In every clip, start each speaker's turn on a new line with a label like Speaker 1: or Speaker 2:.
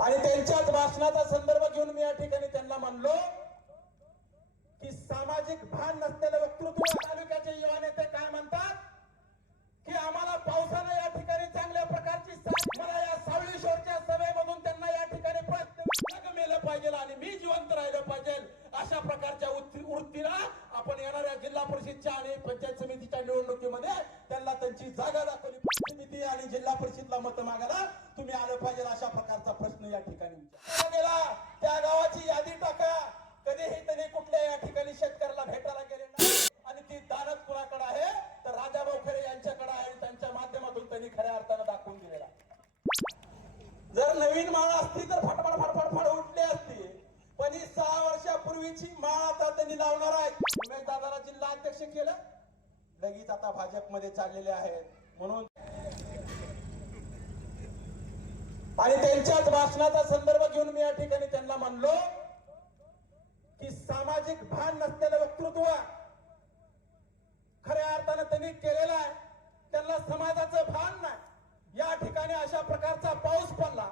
Speaker 1: आणि त्यांच्याच भाषणाचा संदर्भ घेऊन मी या ठिकाणी त्यांना म्हणलो की सामाजिक भान नसलेलं वक्तृत्व तालुक्याचे युवा नेते काय म्हणतात? की आम्हाला पावसानं या ठिकाणी चांगल्या त्यांना त्यांची जागा दाखवली. समिती आणि जिल्हा परिषदला मत मागायला तुम्ही आलं पाहिजे अशा प्रकारचा प्रश्न या ठिकाणी गेला. त्या गावाची यादी टाका. कधीही तरी कुठल्या या ठिकाणी शेतकऱ्याला भेटायला गेले नाही. आणि ती दानच कुणाकडे आहे? तर राजाभाऊ खरे यांच्याकडे आहे. त्यांच्या माध्यमातून त्यांनी खऱ्या अर्थानं दाखवून दिलेला जर नवीन माळ असती तर फटफट फटफट फड उठली असती. पण ही सहा वर्षापूर्वीची माळ आता त्यांनी लावणार आहे. उमेश दादाला जिल्हा अध्यक्ष केलं. लगेच आता भाजपमध्ये चाललेले आहेत. म्हणून आणि त्यांच्याच भाषणाचा संदर्भ घेऊन मी या ठिकाणी त्यांना म्हणलो की सामाजिक भान नसलेलं वक्तृत्व खऱ्या अर्थानं त्यांनी केलेलं आहे. त्यांना समाजाचं भान नाही. या ठिकाणी अशा प्रकारचा पाऊस पडला.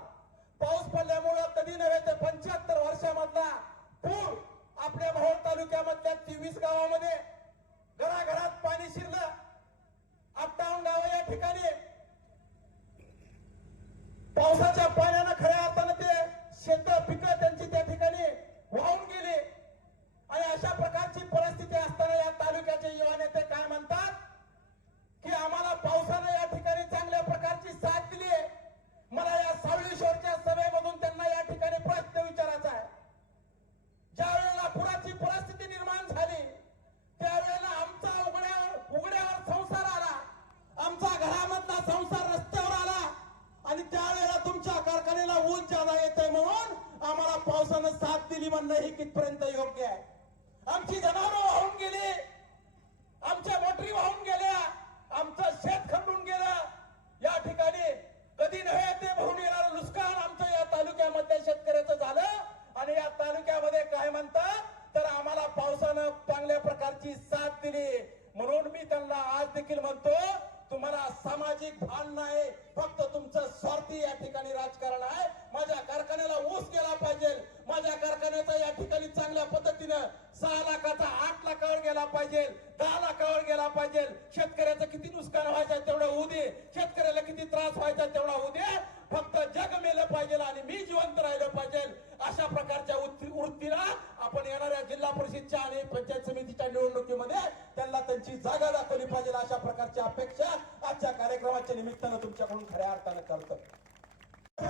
Speaker 1: पाऊस पडल्यामुळं कधी नव्हे ते पंच्याहत्तर वर्षामधला पूर आपल्या मोहोळ तालुक्यामधल्या तेवीस गावामध्ये घराघरात पाणी शिरलं. अठ्ठावन्न गाव या ठिकाणी. ज्यादा म्हणून आम्हाला पावसानं साथ दिली म्हणणं हे कितपर्यंत योग्य आहे? आमची जनावरं वाहून गेली. आमच्या मोटरी वाहून तुम्हाला सामाजिक भान नाही फक्त तुमचं स्वार्थी या ठिकाणी राजकारण आहे. माझ्या कारखान्याला ऊस गेला पाहिजे. माझ्या कारखान्याचा या ठिकाणी चांगल्या पद्धतीनं सहा लाखाचा आठ लाखावर गेला पाहिजे दहा लाखावर गेला पाहिजे. शेतकऱ्याचं किती नुकसान व्हायचं तेवढं होऊ दे. शेतकऱ्याला किती त्रास व्हायचा तेवढा होऊ दे. फक्त जग मेलं पाहिजे आणि मी जिवंत राहिलं पाहिजे. अशा प्रकारच्या वृत्तीला आपण येणाऱ्या जिल्हा परिषदच्या आणि पंचायत समितीच्या निवडणुकीमध्ये त्यांना त्यांची जागा दाखवली पाहिजे अशा प्रकारची अपेक्षा आजच्या कार्यक्रमाच्या निमित्तानं तुमच्याकडून खऱ्या अर्थानं करतो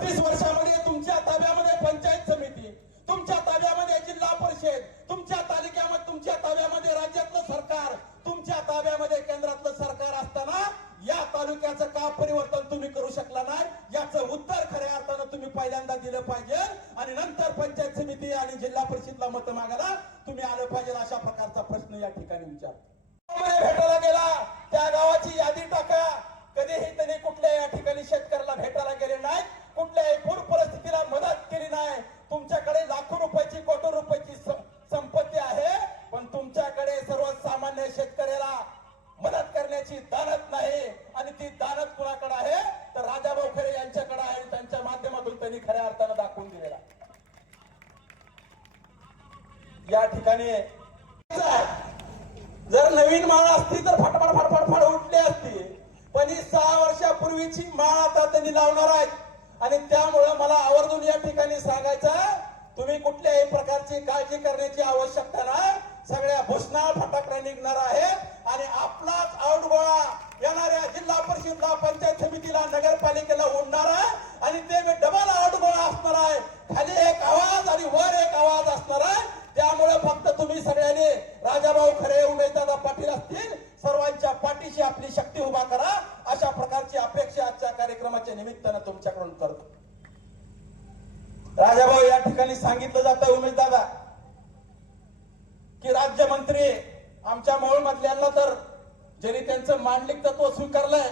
Speaker 1: तीस वर्षामध्ये तुमच्या ताब्यामध्ये पंचायत समिती तुमच्या ताब्यामध्ये जिल्हा परिषद तुमच्या तालुक्यामध्ये तुमच्या ताब्यामध्ये राज्यातलं सरकार तुमच्या ताब्यामध्ये केंद्रातलं सरकार असताना या तालुक्याचं का परिवर्तन तुम्ही करू शकला नाही? याचं उत्तर खऱ्या अर्थानं तुम्ही पहिल्यांदा दिलं पाहिजे आणि नंतर पंचायत समिती आणि जिल्हा परिषदला मत मागायला तुम्ही आलं पाहिजे अशा प्रकारचा प्रश्न या ठिकाणी विचारतो. सर्वसामान्य शेतकऱ्याला मदत करण्याची दानत नाही आणि ती दानत कुणाकडे आहे? तर राजाभाऊ खरे यांच्याकडे आहे त्यांच्या माध्यमातून त्यांनी खऱ्या अर्थानं दाखवून दिलेला या ठिकाणी जर नवीन माळ असती तर फटफट फटफट फड उठली असती. पण ही सहा वर्षापूर्वीची माळ आता त्यांनी लावणार आहेत. आणि त्यामुळं मला आवर्जून या ठिकाणी सांगायचं तुम्ही कुठल्याही प्रकारची काळजी करण्याची आवश्यकता नाही. सगळ्या भूषणाळ फटाकडे निघणार आहेत आणि आपलाच आउटगोळा येणाऱ्या जिल्हा परिषदला पंचायत समितीला नगरपालिकेला उडणार आहे. आणि ते मी डबल आउटगोळा असणार आहे. खाली एक आवाज आणि वर एक आवाज असणार आहे. त्यामुळे फक्त तुम्ही सगळ्यांनी राजाभाऊ खरे उमेशदादा पाटील असतील सर्वांच्या पाठीशी आपली शक्ती उभा करा. अशा प्रकारची अपेक्षा आजच्या कार्यक्रमाच्या निमित्तानं तुमच्याकडून करतो. राजाभाऊ या ठिकाणी सांगितलं जातं उमेशदादा की राज्यमंत्री आमच्या मोहोळ मधल्यांना तर ज्यांनी त्यांचं मांडलिक तत्व स्वीकारलंय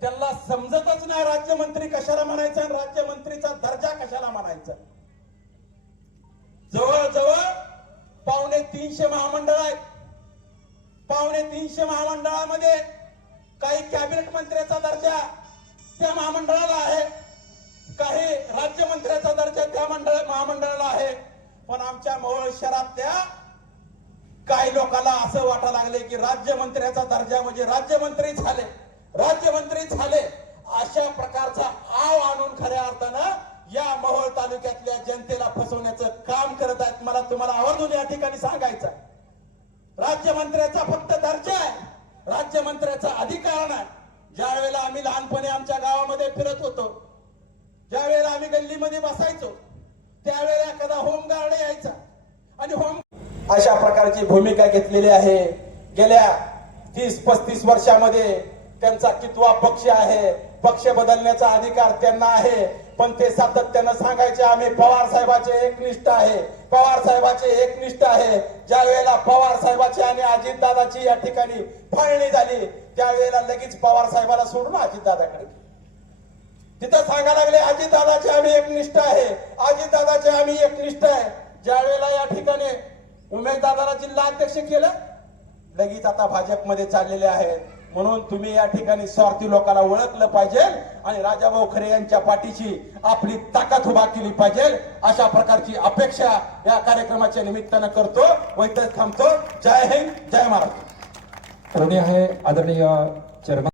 Speaker 1: त्यांना समजतच नाही राज्यमंत्री कशाला म्हणायचं आणि राज्यमंत्रीचा दर्जा कशाला म्हणायचा. जवळजवळ पावणे तीनशे महामंडळ आहेत. पावणे तीनशे महामंडळामध्ये काही कॅबिनेट मंत्र्याचा दर्जा त्या महामंडळाला आहे. काही राज्यमंत्र्याचा दर्जा त्या मंडळ महामंडळाला आहे. पण आमच्या मोहोळ शहरातल्या काही लोकांना असं वाटा लागले की राज्यमंत्र्याचा दर्जा म्हणजे राज्यमंत्री झाले. राज्यमंत्री झाले. अशा प्रकारचा आव आणून खऱ्या अर्थानं या मोहोळ तालुक्यातल्या जनतेला फसवण्याचं काम करत आहेत. मला तुम्हाला आवर्जून या ठिकाणी सांगायचं राज्यमंत्र्याचा फक्त दर्जा आहे. राज्यमंत्र्याचा अधिकार नाही. ज्या वेळेला आम्ही लहानपणी आमच्या गावामध्ये फिरत होतो ज्या वेळेला आम्ही गल्लीमध्ये बसायचो त्यावेळेला एखादा होमगार्ड यायचा. आणि होम अशा प्रकारची भूमिका घेतलेली आहे. गेल्या तीस पस्तीस वर्षामध्ये त्यांचा कितवा पक्ष आहे पक्ष बदलण्याचा अधिकार त्यांना आहे. पण ते सातत्यानं सांगायचे आम्ही पवार साहेबाचे एकनिष्ठ आहे. पवार साहेबाचे एकनिष्ठ आहे. ज्या वेळेला पवार साहेबाची आणि अजितदादाची या ठिकाणी फाळणी झाली त्यावेळेला लगेच पवार साहेबाला सोडून अजितदादाकडे तिथं सांगा लागले अजितदादाचे आम्ही एकनिष्ठ आहे. अजितदादाचे आम्ही एकनिष्ठ आहे. ज्या वेळेला या ठिकाणी उमेशदादाला जिल्हा अध्यक्ष केलं. लगेच आता भाजपमध्ये चाललेले आहेत. म्हणून तुम्ही या ठिकाणी स्वार्थी लोकांना ओळखलं पाहिजे आणि राजाभाऊ खरे यांच्या पाठीची आपली ताकद उभा केली पाहिजे. अशा प्रकारची अपेक्षा या कार्यक्रमाच्या निमित्तानं करतो व इथं थांबतो. जय हिंद जय महाराष्ट्र.
Speaker 2: कोणी आहे आदरणीय चेअरमन